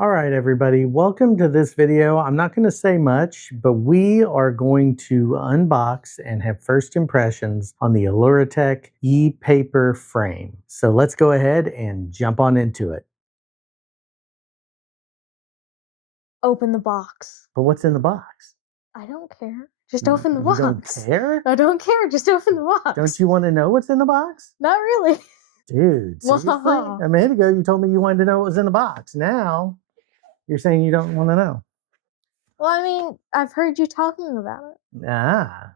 All right, everybody, welcome to this video. I'm not going to say much, but we are going to unbox and have first impressions on the Aluratek ePaper frame. So let's go ahead and jump on into it. Open the box. But what's in the box? I don't care. Just open the You box. don't care? I don't care. Just open the box. Don't you want to know what's in the box? Not really. Dude, seriously? Wow. A minute ago, you told me you wanted to know what was in the box. Now, you're saying you don't want to know. Well, I mean, I've heard you talking about it. Ah.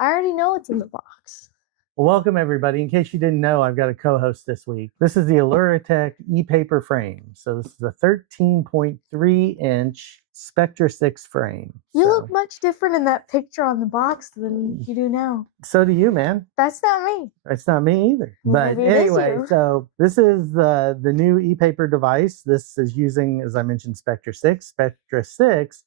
I already know what's in the box. Well, welcome everybody. In case you didn't know, I've got a co-host this week. This is the Aluratek ePaper frame. So this is a 13.3 inch Spectra Six frame. You look much different in that picture on the box than you do now. So do you, man. That's not me. That's not me either. But Maybe it is anyway, you. so this is the new ePaper device. This is using, as I mentioned, Spectra Six. Spectra Six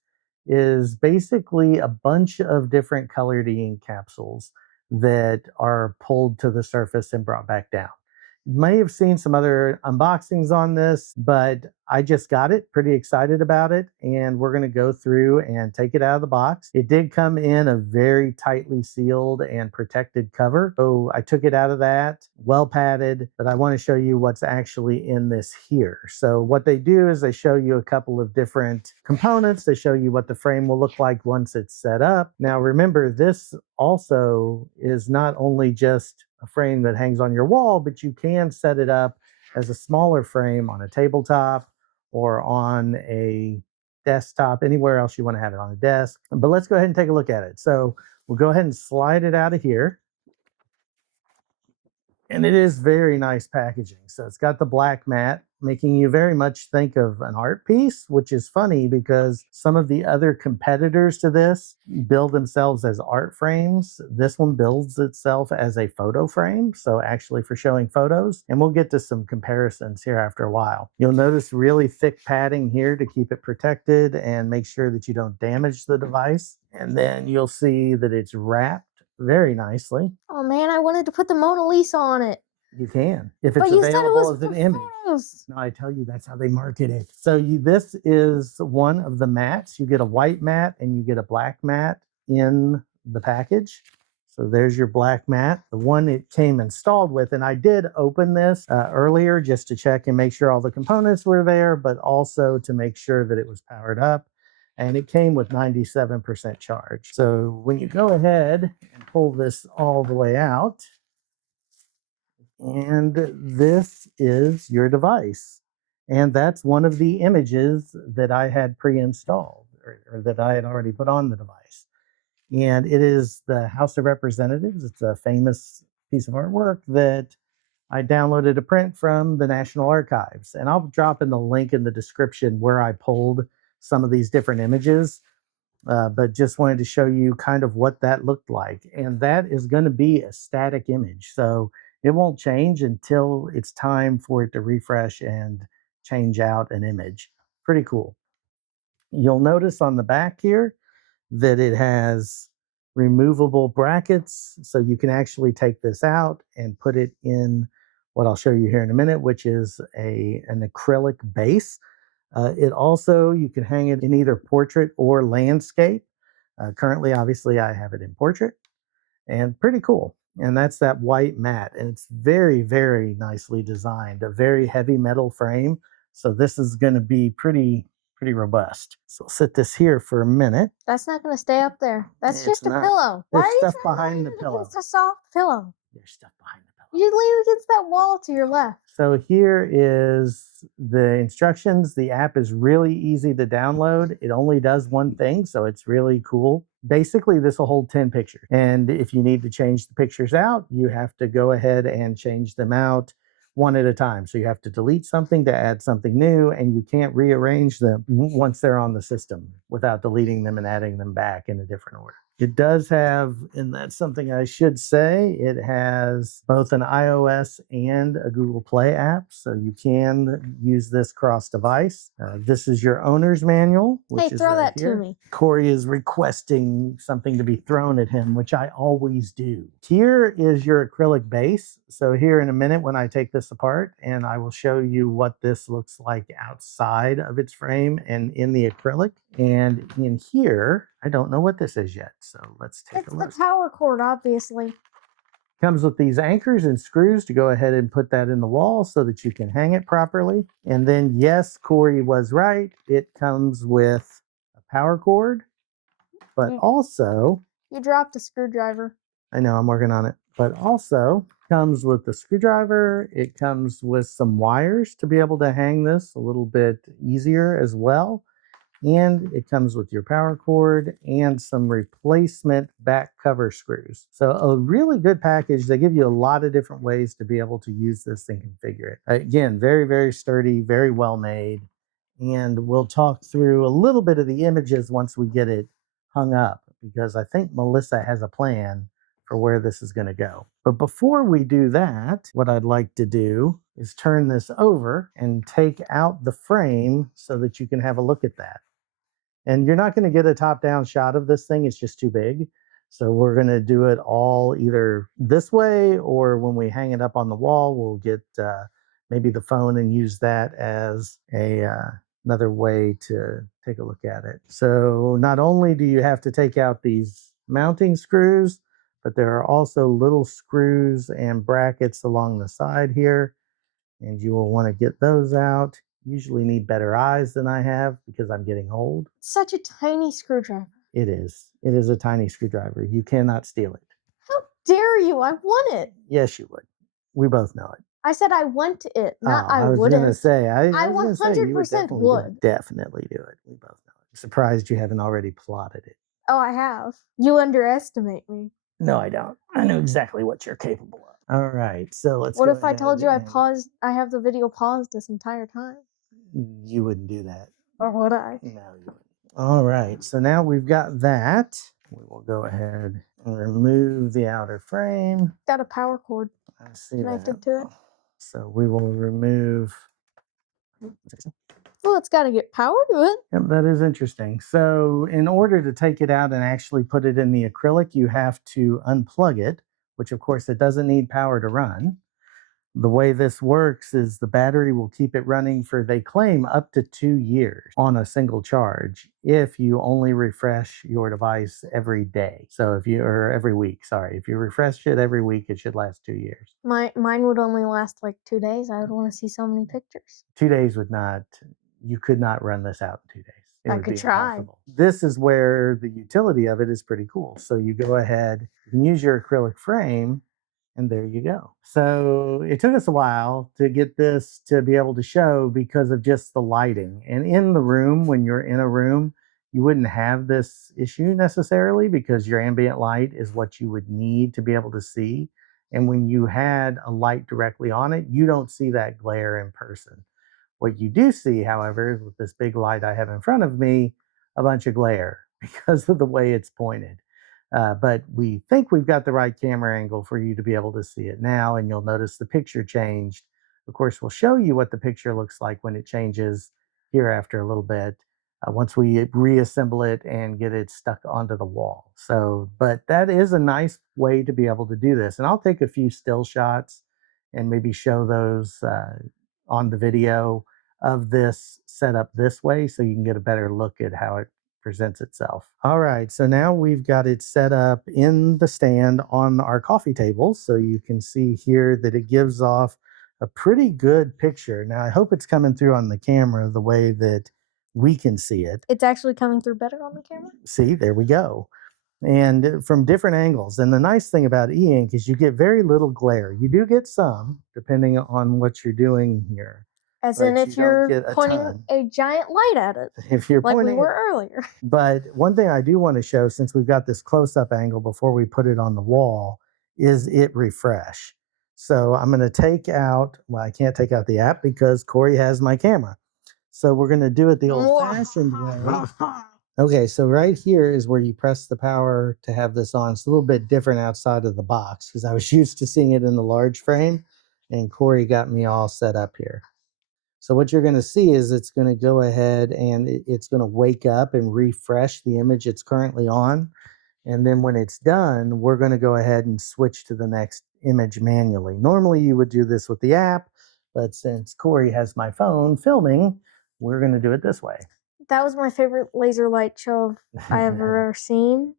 is basically a bunch of different colored ink capsules that are pulled to the surface and brought back down. You may have seen some other unboxings on this, but I just got it, pretty excited about it, and we're going to go through and take it out of the box. It did come in a very tightly sealed and protected cover, so I took it out of that, well padded, but I want to show you what's actually in this here. So what they do is they show you a couple of different components. They show you what the frame will look like once it's set up. Now remember, this also is not only just a frame that hangs on your wall, but you can set it up as a smaller frame on a tabletop or on a desktop, anywhere else you want to have it, on a desk. But let's go ahead and take a look at it. So we'll go ahead and slide it out of here. And it is very nice packaging. So it's got the black mat, making you very much think of an art piece, which is funny because some of the other competitors to this build themselves as art frames. This one builds itself as a photo frame, so actually for showing photos. And we'll get to some comparisons here after a while. You'll notice really thick padding here to keep it protected and make sure that you don't damage the device. And then you'll see that it's wrapped very nicely. Oh man, I wanted to put the Mona Lisa on it. You can, if it's But you said it available was as an for image. photos. No, I tell you, that's how they market it. So this is one of the mats. You get a white mat and you get a black mat in the package. So there's your black mat, the one it came installed with. And I did open this earlier just to check and make sure all the components were there, but also to make sure that it was powered up. And it came with 97% charge. So when you go ahead and pull this all the way out, and this is your device. And that's one of the images that I had pre-installed or that I had already put on the device. And it is the House of Representatives. It's a famous piece of artwork that I downloaded a print from the National Archives. And I'll drop in the link in the description where I pulled some of these different images. But just wanted to show you kind of what that looked like. And that is going to be a static image. So it won't change until it's time for it to refresh and change out an image. Pretty cool. You'll notice on the back here that it has removable brackets. So you can actually take this out and put it in what I'll show you here in a minute, which is an acrylic base. It also, you can hang it in either portrait or landscape. Currently, obviously, I have it in portrait, and pretty cool. And that's that white mat, and it's very, very nicely designed. A very heavy metal frame, so this is going to be pretty robust. So I'll sit this here for a minute. That's not going to stay up there. That's It's just a not. pillow. There's Why are you stuff trying behind to the leave it pillow. against a soft pillow? There's stuff behind the pillow. You lean it against that wall to your left. So here is the instructions. The app is really easy to download. It only does one thing, so it's really cool. Basically, this will hold 10 pictures. And if you need to change the pictures out, you have to go ahead and change them out one at a time. So you have to delete something to add something new, and you can't rearrange them once they're on the system without deleting them and adding them back in a different order. It does have, and that's something I should say, it has both an iOS and a Google Play app, so you can use this cross-device. This is your owner's manual, which Hey, is throw right that here. to me. Corey is requesting something to be thrown at him, which I always do. Here is your acrylic base. So here in a minute when I take this apart, and I will show you what this looks like outside of its frame and in the acrylic. And in here, I don't know what this is yet. So let's take a look. It's the power cord, obviously. Comes with these anchors and screws to go ahead and put that in the wall so that you can hang it properly. And then, yes, Corey was right. It comes with a power cord, but also... You dropped a screwdriver. I know, I'm working on it. But also comes with the screwdriver. It comes with some wires to be able to hang this a little bit easier as well. And it comes with your power cord and some replacement back cover screws. So a really good package. They give you a lot of different ways to be able to use this and configure it. Again, very, very sturdy, very well made. And we'll talk through a little bit of the images once we get it hung up, because I think Melissa has a plan for where this is going to go. But before we do that, what I'd like to do is turn this over and take out the frame so that you can have a look at that. And you're not going to get a top-down shot of this thing. It's just too big. So we're going to do it all either this way, or when we hang it up on the wall, we'll get maybe the phone and use that as another way to take a look at it. So not only do you have to take out these mounting screws, but there are also little screws and brackets along the side here, and you will want to get those out. Usually need better eyes than I have because I'm getting old. Such a tiny screwdriver. It is. It is a tiny screwdriver. You cannot steal it. How dare you? I want it. Yes, you would. We both know it. I said I want it, not I was wouldn't. Gonna say, I 100% would. Definitely do it. We both know it. I'm surprised you haven't already plotted it. Oh, I have. You underestimate me. No, I don't. I know exactly what you're capable of. All right, so let's. What if I told you I have the video paused this entire time? You wouldn't do that. Or would I? No, you wouldn't. All right, so now we've got that. We will go ahead and remove the outer frame. Got a power cord connected to it. So we will remove. Well, it's got to get power to it. Yep, that is interesting. So in order to take it out and actually put it in the acrylic, you have to unplug it, which of course it doesn't need power to run. The way this works is the battery will keep it running for, they claim, up to 2 years on a single charge if you only refresh your device every day. So or every week, sorry. If you refresh it every week, it should last 2 years. Mine would only last like 2 days. I would want to see so many pictures. 2 days you could not run this out in 2 days. I could try. Impossible. This is where the utility of it is pretty cool. So you go ahead, you can use your acrylic frame, and there you go. So it took us a while to get this to be able to show because of just the lighting. And in the room, when you're in a room, you wouldn't have this issue necessarily because your ambient light is what you would need to be able to see. And when you had a light directly on it, you don't see that glare in person. What you do see, however, is with this big light I have in front of me, a bunch of glare because of the way it's pointed. But we think we've got the right camera angle for you to be able to see it now, and you'll notice the picture changed. Of course, we'll show you what the picture looks like when it changes here after a little bit, once we reassemble it and get it stuck onto the wall. So, but that is a nice way to be able to do this. And I'll take a few still shots and maybe show those on the video of this set up this way so you can get a better look at how it presents itself. All right, so now we've got it set up in the stand on our coffee table. So you can see here that it gives off a pretty good picture. Now, I hope it's coming through on the camera the way that we can see it. It's actually coming through better on the camera? See, there we go. And from different angles. And the nice thing about e-ink is you get very little glare. You do get some, depending on what you're doing here. As in if you're pointing a giant light at it, if you're like pointing, we were earlier. But one thing I do want to show, since we've got this close-up angle before we put it on the wall, is it refresh. So I'm going to take out, well, I can't take out the app because Corey has my camera. So we're going to do it the old-fashioned way. Okay, so right here is where you press the power to have this on. It's a little bit different outside of the box because I was used to seeing it in the large frame, and Corey got me all set up here. So what you're going to see is it's going to go ahead and it's going to wake up and refresh the image it's currently on. And then when it's done, we're going to go ahead and switch to the next image manually. Normally you would do this with the app, but since Corey has my phone filming, we're going to do it this way. That was my favorite laser light show I ever seen.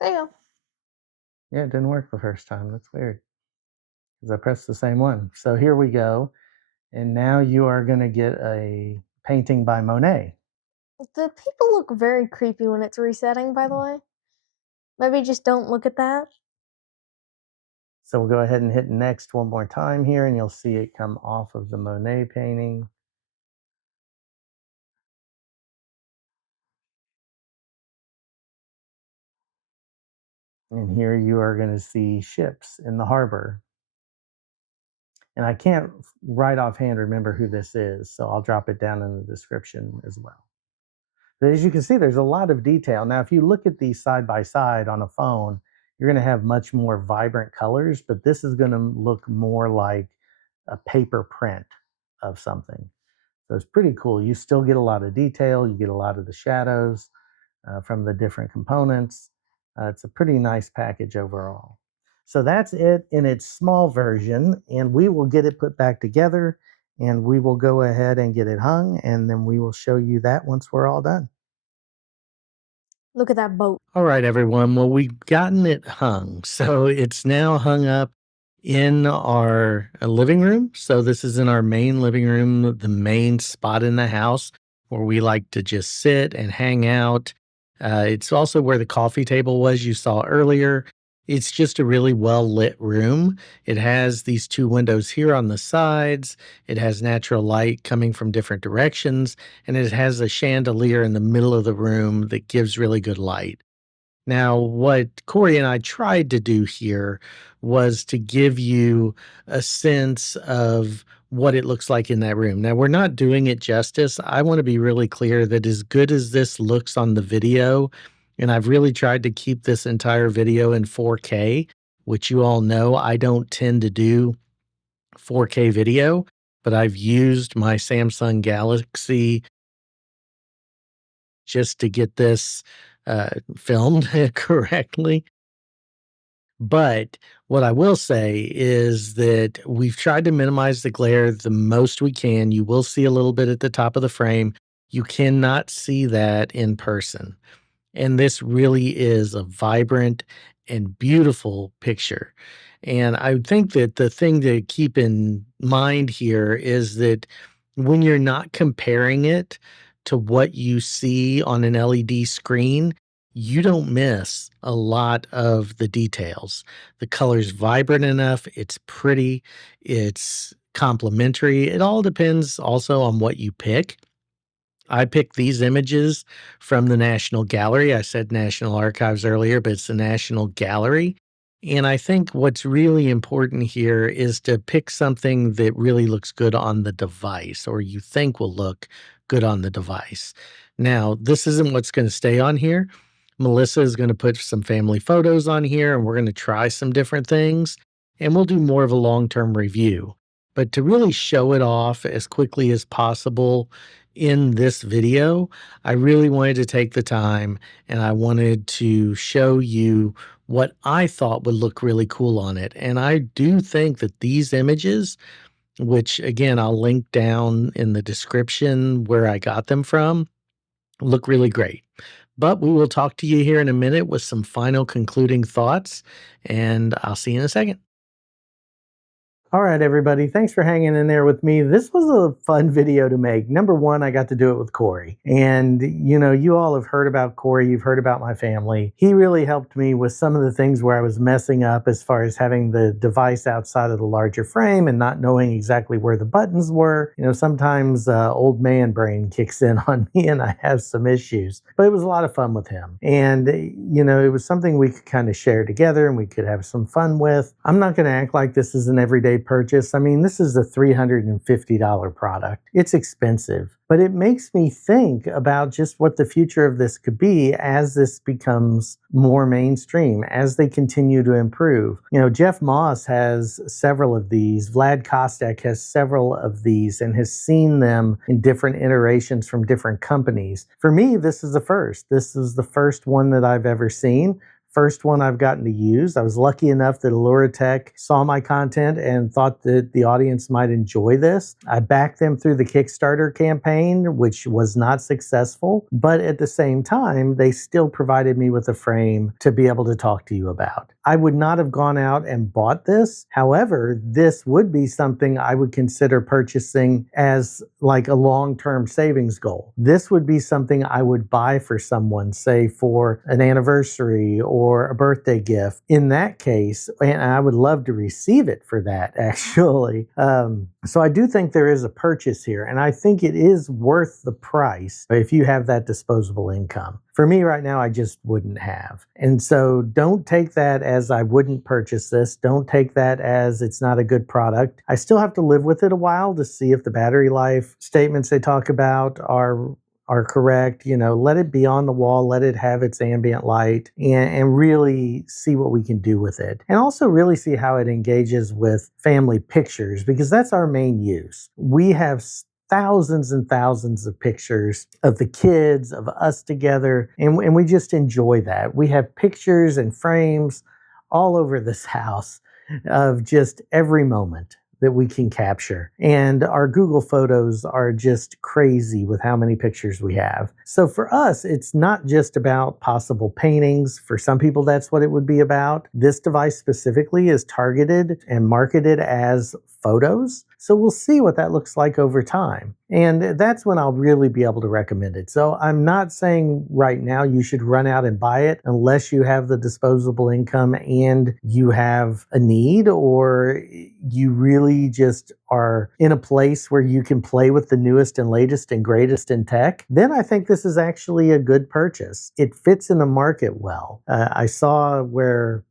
There you go. Yeah, it didn't work the first time. That's weird because I pressed the same one. So here we go. And now you are going to get a painting by Monet. The people look very creepy when it's resetting, by the way. Maybe just don't look at that. So we'll go ahead and hit next one more time here, and you'll see it come off of the Monet painting. And here you are going to see ships in the harbor. And I can't right offhand remember who this is, so I'll drop it down in the description as well. But as you can see, there's a lot of detail. Now, if you look at these side by side on a phone, you're going to have much more vibrant colors, but this is going to look more like a paper print of something. So it's pretty cool. You still get a lot of detail. You get a lot of the shadows from the different components. It's a pretty nice package overall. So that's it in its small version, and we will get it put back together, and we will go ahead and get it hung, and then we will show you that once we're all done. Look at that boat. All right, everyone. Well, we've gotten it hung. So it's now hung up in our living room. So this is in our main living room, the main spot in the house where we like to just sit and hang out. It's also where the coffee table was you saw earlier. It's just a really well lit room. It has these two windows here on the sides. It has natural light coming from different directions, and it has a chandelier in the middle of the room that gives really good light. Now, what Corey and I tried to do here was to give you a sense of what it looks like in that room. Now, we're not doing it justice. I want to be really clear that as good as this looks on the video, and I've really tried to keep this entire video in 4K, which you all know I don't tend to do 4K video, but I've used my Samsung Galaxy just to get this filmed correctly. But what I will say is that we've tried to minimize the glare the most we can. You will see a little bit at the top of the frame. You cannot see that in person. And this really is a vibrant and beautiful picture. And I think that the thing to keep in mind here is that when you're not comparing it to what you see on an LED screen, you don't miss a lot of the details. The color's vibrant enough, it's pretty, it's complementary. It all depends also on what you pick. I picked these images from the National Gallery. I said National Archives earlier, but it's the National Gallery. And I think what's really important here is to pick something that really looks good on the device or you think will look good on the device. Now, this isn't what's going to stay on here. Melissa is going to put some family photos on here and we're going to try some different things and we'll do more of a long-term review. But to really show it off as quickly as possible in this video, I really wanted to take the time and I wanted to show you what I thought would look really cool on it. And I do think that these images, which again, I'll link down in the description where I got them from, look really great. But we will talk to you here in a minute with some final concluding thoughts, and I'll see you in a second. All right, everybody. Thanks for hanging in there with me. This was a fun video to make. Number one, I got to do it with Corey. And, you know, you all have heard about Corey. You've heard about my family. He really helped me with some of the things where I was messing up as far as having the device outside of the larger frame and not knowing exactly where the buttons were. You know, sometimes old man brain kicks in on me and I have some issues. But it was a lot of fun with him. And, you know, it was something we could kind of share together and we could have some fun with. I'm not going to act like this is an everyday purchase. I mean, this is a $350 product. It's expensive, but it makes me think about just what the future of this could be as this becomes more mainstream, as they continue to improve. You know, Jeff Moss has several of these. Vlad Kostek has several of these and has seen them in different iterations from different companies. For me, this is the first. This is the first one that I've ever seen first one I've gotten to use. I was lucky enough that Aluratek saw my content and thought that the audience might enjoy this. I backed them through the Kickstarter campaign, which was not successful, but at the same time, they still provided me with a frame to be able to talk to you about. I would not have gone out and bought this. However, this would be something I would consider purchasing as like a long-term savings goal. This would be something I would buy for someone, say for an anniversary or a birthday gift. In that case, and I would love to receive it for that, actually. So I do think there is a purchase here, and I think it is worth the price if you have that disposable income. For me right now, I just wouldn't have. And so don't take that as I wouldn't purchase this. Don't take that as it's not a good product. I still have to live with it a while to see if the battery life statements they talk about are correct. Let it be on the wall, let it have its ambient light, and really see what we can do with it. And also really see how it engages with family pictures, because that's our main use. We have thousands and thousands of pictures of the kids, of us together, and we just enjoy that. We have pictures and frames all over this house of just every moment that we can capture. And our Google Photos are just crazy with how many pictures we have. So for us, it's not just about possible paintings. For some people, that's what it would be about. This device specifically is targeted and marketed as photos. So we'll see what that looks like over time. And that's when I'll really be able to recommend it. So I'm not saying right now you should run out and buy it unless you have the disposable income and you have a need, or you really just are in a place where you can play with the newest and latest and greatest in tech. Then I think this is actually a good purchase. It fits in the market well. I saw where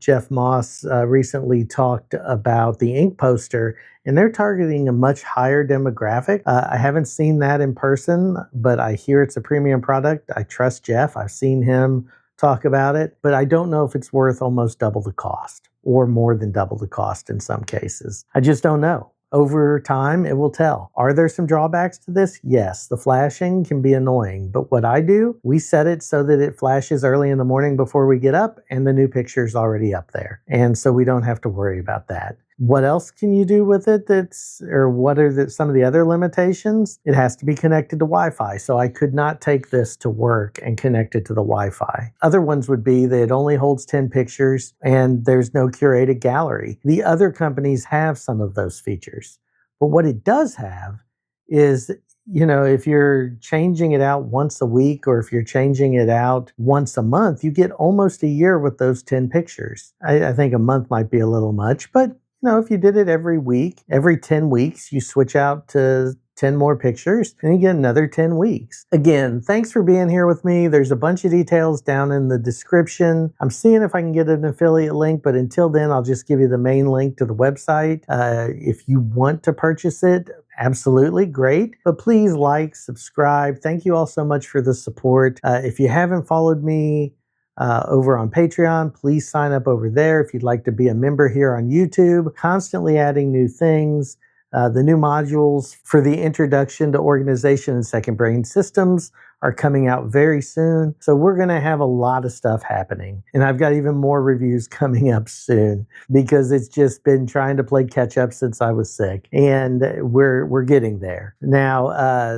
Jeff Moss recently talked about the ink poster, and they're targeting a much higher demographic. I haven't seen that in person, but I hear it's a premium product. I trust Jeff. I've seen him talk about it, but I don't know if it's worth almost double the cost or more than double the cost in some cases. I just don't know. Over time, it will tell. Are there some drawbacks to this? Yes, the flashing can be annoying, but what I do, we set it so that it flashes early in the morning before we get up, and the new picture's already up there. And so we don't have to worry about that. What else can you do with it what are some of the other limitations? It has to be connected to Wi-Fi, so I could not take this to work and connect it to the Wi-Fi. Other ones would be that it only holds 10 pictures and there's no curated gallery. The other companies have some of those features, but what it does have is, if you're changing it out once a week, or if you're changing it out once a month, you get almost a year with those 10 pictures. I think a month might be a little much, but if you did it every week, every 10 weeks, you switch out to 10 more pictures, and you get another 10 weeks. Again, thanks for being here with me. There's a bunch of details down in the description. I'm seeing if I can get an affiliate link, but until then, I'll just give you the main link to the website. If you want to purchase it, absolutely great. But please like, subscribe. Thank you all so much for the support. If you haven't followed me over on Patreon, please sign up over there. If you'd like to be a member here on YouTube, constantly adding new things. The new modules for the introduction to organization and second brain systems are coming out very soon. So we're going to have a lot of stuff happening. And I've got even more reviews coming up soon, because it's just been trying to play catch up since I was sick. And we're getting there. Now,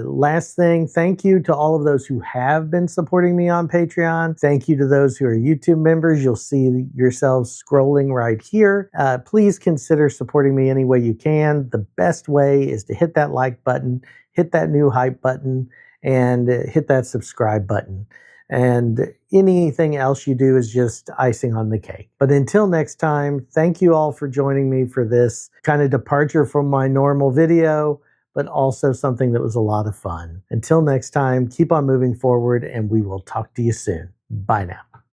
last thing, thank you to all of those who have been supporting me on Patreon. Thank you to those who are YouTube members. You'll see yourselves scrolling right here. Please consider supporting me any way you can. The best way is to hit that like button, hit that new hype button, and hit that subscribe button. And anything else you do is just icing on the cake. But until next time, thank you all for joining me for this kind of departure from my normal video, but also something that was a lot of fun. Until next time, keep on moving forward, and we will talk to you soon. Bye now.